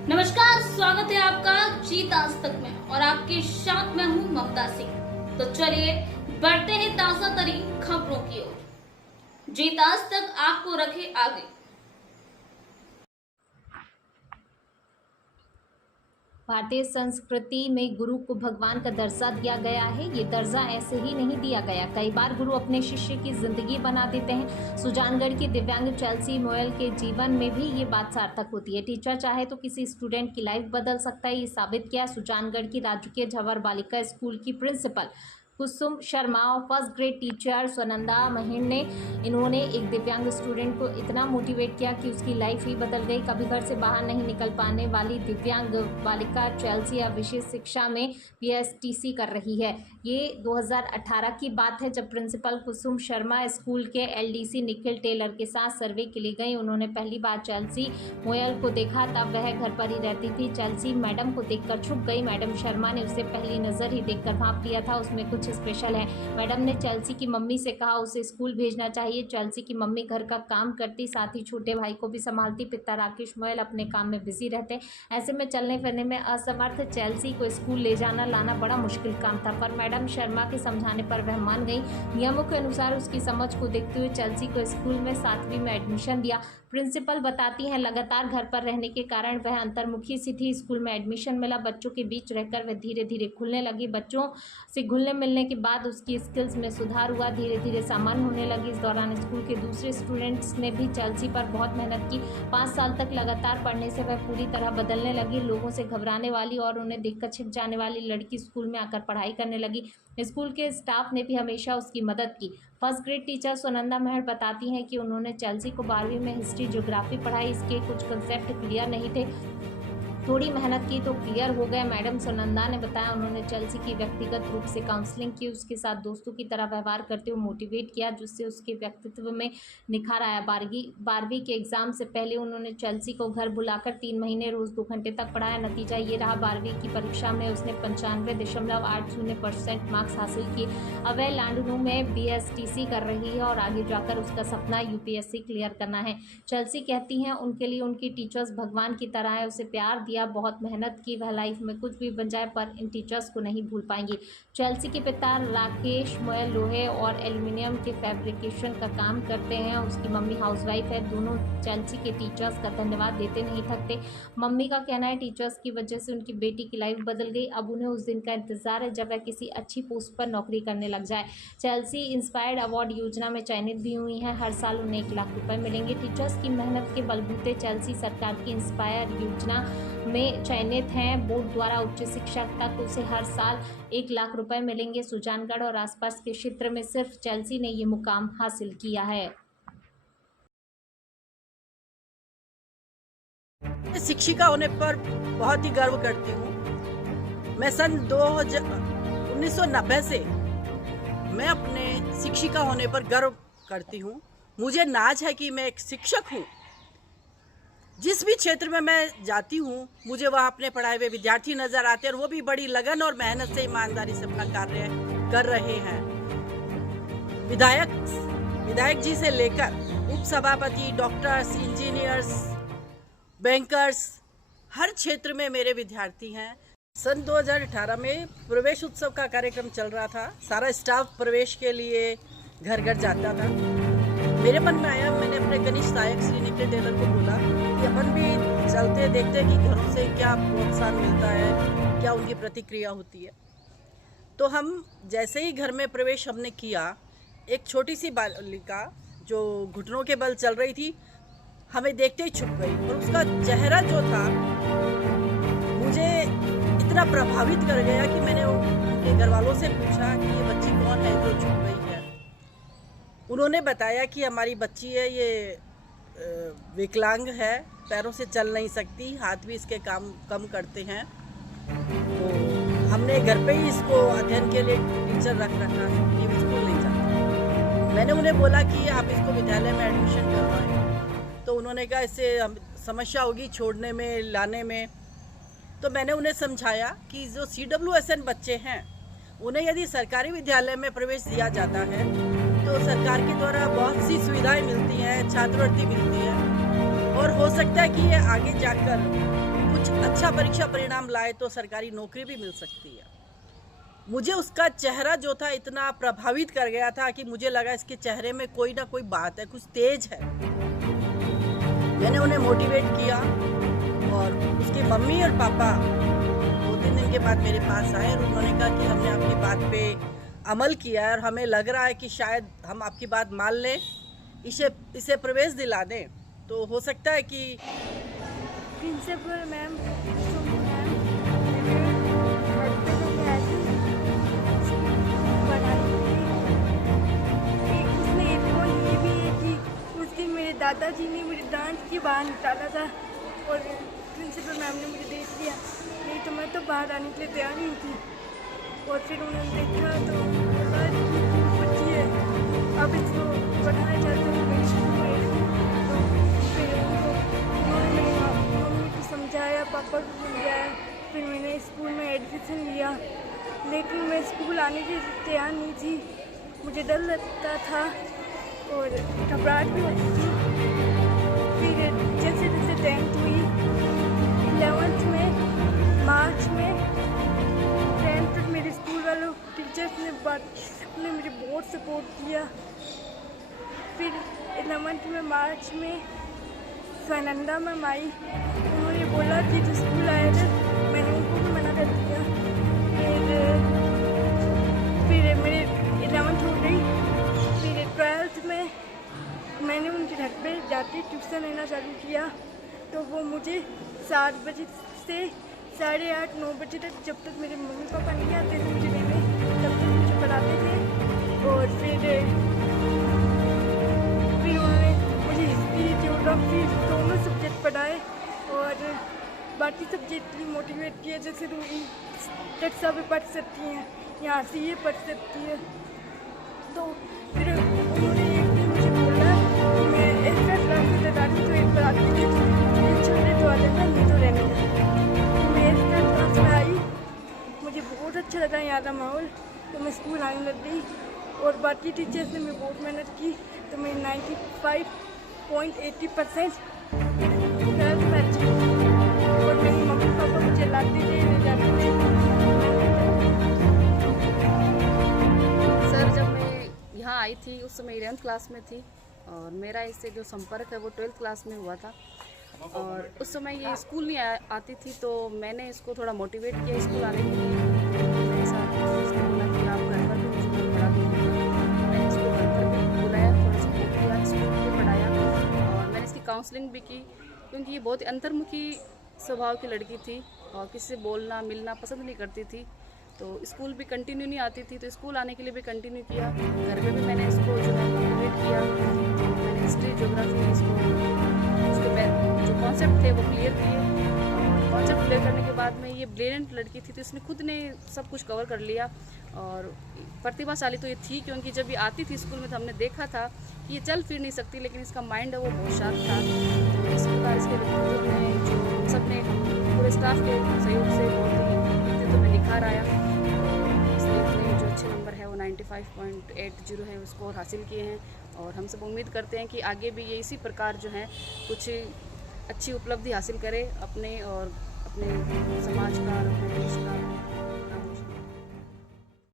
नमस्कार, स्वागत है आपका जीत आज तक में और आपके साथ मैं हूं ममता सिंह। तो चलिए बढ़ते हैं ताजा तरीन खबरों की ओर। जीत आज तक आपको रखे आगे। भारतीय संस्कृति में गुरु को भगवान का दर्जा दिया गया है। ये दर्जा ऐसे ही नहीं दिया गया। कई बार गुरु अपने शिष्य की जिंदगी बना देते हैं। सुजानगढ़ की दिव्यांग चेल्सी मोयल के जीवन में भी ये बात सार्थक होती है। टीचर चाहे तो किसी स्टूडेंट की लाइफ बदल सकता है। ये साबित किया सुजानगढ़ की राजकीय झंवर बालिका स्कूल की प्रिंसिपल कुसुम शर्मा और फर्स्ट ग्रेड टीचर सुनंदा महिर ने। इन्होंने एक दिव्यांग स्टूडेंट को इतना मोटिवेट किया कि उसकी लाइफ ही बदल गई। कभी घर से बाहर नहीं निकल पाने वाली दिव्यांग बालिका चेल्सी अब विशेष शिक्षा में PSTC कर रही है। ये 2018 की बात है जब प्रिंसिपल कुसुम शर्मा स्कूल के LDC निखिल टेलर के साथ सर्वे के लिए गई। उन्होंने पहली बार चेल्सी मोयल को देखा, तब वह घर पर ही रहती थी। चेल्सी मैडम को देखकर छुप गई। मैडम शर्मा ने उसे पहली नज़र ही देखकर भांप लिया था उसमें कुछ स्पेशल है। मैडम ने चेल्सी की मम्मी से कहा उसे स्कूल भेजना चाहिए। चेल्सी की मम्मी घर का काम करती, साथ ही छोटे भाई को भी संभालती। पिता राकेश मोयल अपने काम में बिजी रहते। ऐसे में चलने फिरने में असमर्थ चेल्सी को स्कूल ले जाना लाना बड़ा मुश्किल काम था, पर मैडम शर्मा के समझाने पर वह मान गई। नियमों के अनुसार उसकी समझ को देखते हुए चेल्सी को स्कूल में 7वीं में एडमिशन दिया। प्रिंसिपल बताती हैं लगातार घर पर रहने के कारण वह अंतर्मुखी सी थी। स्कूल में एडमिशन मिला, बच्चों के बीच रहकर वह धीरे धीरे खुलने लगी। बच्चों से घुलने मिलने के बाद उसकी स्किल्स में सुधार हुआ, धीरे धीरे सामान्य होने लगी। इस दौरान स्कूल के दूसरे स्टूडेंट्स ने भी चेल्सी पर बहुत मेहनत की। 5 साल तक लगातार पढ़ने से वह पूरी तरह बदलने लगी। लोगों से घबराने वाली और उन्हें देखकर छिप जाने वाली लड़की स्कूल में आकर पढ़ाई करने लगी। स्कूल के स्टाफ ने भी हमेशा उसकी मदद की। फर्स्ट ग्रेड टीचर सुनंदा महर बताती हैं कि उन्होंने चेल्सी को 12वीं में हिस्ट्री ज्योग्राफी पढ़ाई। इसके कुछ कंसेप्ट क्लियर नहीं थे, थोड़ी मेहनत की तो क्लियर हो गए। मैडम सुनंदा ने बताया उन्होंने चेल्सी की व्यक्तिगत रूप से काउंसलिंग की, उसके साथ दोस्तों की तरह व्यवहार करते हुए मोटिवेट किया, जिससे उसके व्यक्तित्व में निखार आया। 12वीं के एग्जाम से पहले उन्होंने चेल्सी को घर बुलाकर 3 महीने रोज 2 घंटे तक पढ़ाया। नतीजा ये रहा, 12वीं की परीक्षा में उसने 95.80% मार्क्स हासिल किए। अब वह लंदन में BSTC कर रही है और आगे जाकर उसका सपना UPSC क्लियर करना है। चेल्सी कहती हैं उनके लिए उनकी टीचर्स भगवान की तरह है। उसे प्यार दिया, बहुत मेहनत की, वह लाइफ में कुछ भी बन जाए पर इन टीचर्स को नहीं भूल पाएंगी। चेल्सी के पिता राकेश मोयल लोहे और एल्युमिनियम के फैब्रिकेशन का काम करते हैं। उसकी मम्मी हाउसवाइफ है। दोनों चेल्सी के टीचर्स का धन्यवाद देते नहीं थकते। मम्मी का कहना है टीचर्स की वजह से उनकी बेटी की लाइफ बदल गई। अब उन्हें उस दिन का इंतजार है जब वह किसी अच्छी पोस्ट पर नौकरी करने लग जाए। चेल्सी इंस्पायर्ड अवार्ड योजना में चयनित भी हुई हैं। हर साल उन्हें 1 लाख रुपए मिलेंगे। टीचर्स की मेहनत के बलबूते चेल्सी सरकार की इंस्पायर योजना में चयनित हैं। बोर्ड द्वारा उच्च शिक्षा तक उसे हर साल 1 लाख रुपए मिलेंगे। सुजानगढ़ और आसपास के क्षेत्र में सिर्फ चेल्सी ने ये मुकाम हासिल किया है। शिक्षिका होने पर बहुत ही गर्व करती हूँ। मैं सन 1990 से मैं अपने शिक्षिका होने पर गर्व करती हूँ। मुझे नाज है कि मैं एक शिक्षक हूँ। जिस भी क्षेत्र में मैं जाती हूँ मुझे वहाँ अपने पढ़ाए हुए विद्यार्थी नजर आते हैं और वो भी बड़ी लगन और मेहनत से ईमानदारी से अपना कार्य कर रहे हैं। विधायक जी से लेकर उप सभापति, डॉक्टर्स, इंजीनियर्स, बैंकर्स, हर क्षेत्र में मेरे विद्यार्थी हैं। सन 2018 में प्रवेश उत्सव का कार्यक्रम चल रहा था। सारा स्टाफ प्रवेश के लिए घर घर जाता था। मेरे मन में आया, मैंने अपने कनिष्ठ सहायक श्री निखिल टेलर को बोला कि अपन भी चलते देखते कि घरों से क्या प्रोत्साहन मिलता है, क्या उनकी प्रतिक्रिया होती है। तो हम जैसे ही घर में प्रवेश हमने किया, एक छोटी सी बालिका जो घुटनों के बल चल रही थी हमें देखते ही छुप गई और उसका चेहरा जो था मुझे इतना प्रभावित कर गया कि मैंने उनके घर वालों से पूछा कि ये बच्ची कौन है जो छुप गई है। उन्होंने बताया कि हमारी बच्ची है, ये विकलांग है, पैरों से चल नहीं सकती, हाथ भी इसके काम कम करते हैं। तो हमने घर पे ही इसको अध्ययन के लिए टीचर रख रखा है, ये स्कूल नहीं जाती। मैंने उन्हें बोला कि आप इसको विद्यालय में एडमिशन करवाएं। तो उन्होंने कहा इससे समस्या होगी छोड़ने में लाने में। तो मैंने उन्हें समझाया कि जो CWSN बच्चे हैं उन्हें यदि सरकारी विद्यालय में प्रवेश दिया जाता है तो सरकार के द्वारा बहुत सी सुविधाएं मिलती हैं, छात्रवृत्ति मिलती है और हो सकता है कि ये आगे जाकर कुछ अच्छा परीक्षा परिणाम लाए तो सरकारी नौकरी भी मिल सकती है। मुझे उसका चेहरा जो था इतना प्रभावित कर गया था कि मुझे लगा इसके चेहरे में कोई ना कोई बात है, कुछ तेज है। मैंने उन्हें मोटिवेट किया और उसकी मम्मी और पापा 2-3 दिन के बाद मेरे पास आए और उन्होंने कहा कि हमने आपकी बात पे अमल किया है और हमें लग रहा है कि शायद हम आपकी बात मान लें, इसे प्रवेश दिला दें। तो हो सकता है कि प्रिंसिपल मैम उसमें एक वो ये भी है कि उस दिन मेरे दादाजी ने मुझे डांस के बाहर निकाला था और प्रिंसिपल मैम ने मुझे देख लिया, नहीं तो मैं तो बाहर आने के लिए तैयार नहीं थी। और फिर उन्होंने देखा तो बोला कि बच्ची है, अब इसको पढ़ाया जाता है मेरे स्कूल में। तो फिर उन्होंने मम्मी को समझाया, पापा को समझाया, फिर मैंने स्कूल में एडमिशन लिया। लेकिन मैं स्कूल आने के लिए तैयार नहीं थी, मुझे डर लगता था और घबराहट भी होती थी। फिर जैसे जैसे 10th हुई, 11th में मार्च में 10th तक मेरे स्कूल वालों टीचर्स ने मुझे बहुत सपोर्ट किया। फिर 11th में मार्च में स्वानंदा मैम आई, उन्होंने बोला कि जो स्कूल आए थे, मैंने उनको भी मना कर दिया। फिर मेरे 11th हो गई। फिर 12th में मैंने उनके घर पे जाके ट्यूशन लेना चालू किया, तो वो मुझे 7 बजे से 8:30-9 बजे तक, जब तक मेरे मम्मी पापा नहीं आते थे मुझे लेने, तब तक मुझे पढ़ाते थे। और फिर उन्होंने मुझे हिस्ट्री, ज्योग्राफी दोनों सब्जेक्ट पढ़ाए और बाकी सब्जेक्ट भी मोटिवेट किया, जैसे तुम टैक्सा भी पढ़ सकती हैं, यहाँ से ये पढ़ सकती है। तो फिर उन्होंने एक दिन मुझे बोला कि मैं एक्स्ट्रा क्लास में लगा दी, तो एक बार आती थी छोटे तो आ जाता, नहीं तो रहने देता। मैं एक्स्ट्रा क्लास में आई, मुझे बहुत अच्छा लगा यहाँ का माहौल, तो मैं स्कूल आने लग गई। और बाकी टीचर्स ने मेरी बहुत मेहनत की, तो मैं 95.80% ट्वेल्थ में अच्छी हुई। और मेरी मम्मी पापा मुझे लाते थे, ले जाते थे। सर, जब मैं यहाँ आई थी उस समय 11th क्लास में थी और मेरा इससे जो संपर्क है वो 12th क्लास में हुआ था। और उस समय ये स्कूल नहीं आती थी, तो मैंने इसको थोड़ा मोटिवेट किया स्कूल आने के लिए। ऐसा उसने बोला कि आप घर पर भी मुझे पढ़ा दीजिए। मैंने इसको घर पर भी बुलाया, थोड़ा सपोर्ट किया, स्कूल भी पढ़ाया और मैंने इसकी काउंसलिंग भी की, क्योंकि ये बहुत अंतर्मुखी स्वभाव की लड़की थी और किसी से बोलना मिलना पसंद नहीं करती थी। तो स्कूल भी कंटिन्यू नहीं आती थी, तो स्कूल आने के लिए भी कंटिन्यू किया। घर पे भी मैंने इसको जो है मोटिवेट किया। तो मैंने हिस्ट्री, ज्योग्राफी, उसके जो कॉन्सेप्ट थे वो क्लियर किए। और कॉन्सेप्ट क्लियर करने के बाद में ये ब्रिलियंट लड़की थी, तो इसने खुद ने सब कुछ कवर कर लिया। और प्रतिभाशाली तो ये थी, क्योंकि जब ये आती थी स्कूल में तो हमने देखा था कि ये चल फिर नहीं सकती, लेकिन इसका माइंड है वो बहुत शार्प था। तो इस प्रकार इसके व्यक्तित्व में जो सबने पूरे स्टाफ के सहयोग से बहुत ही व्यक्तित्व में निखार आया। इसलिए अपने जो अच्छे नंबर है वो 95.80 है, स्कोर हासिल किए हैं। और हम सब उम्मीद करते हैं कि आगे भी ये इसी प्रकार जो है कुछ अच्छी उपलब्धि हासिल करे अपने और अपने समाज का और अपने देश का।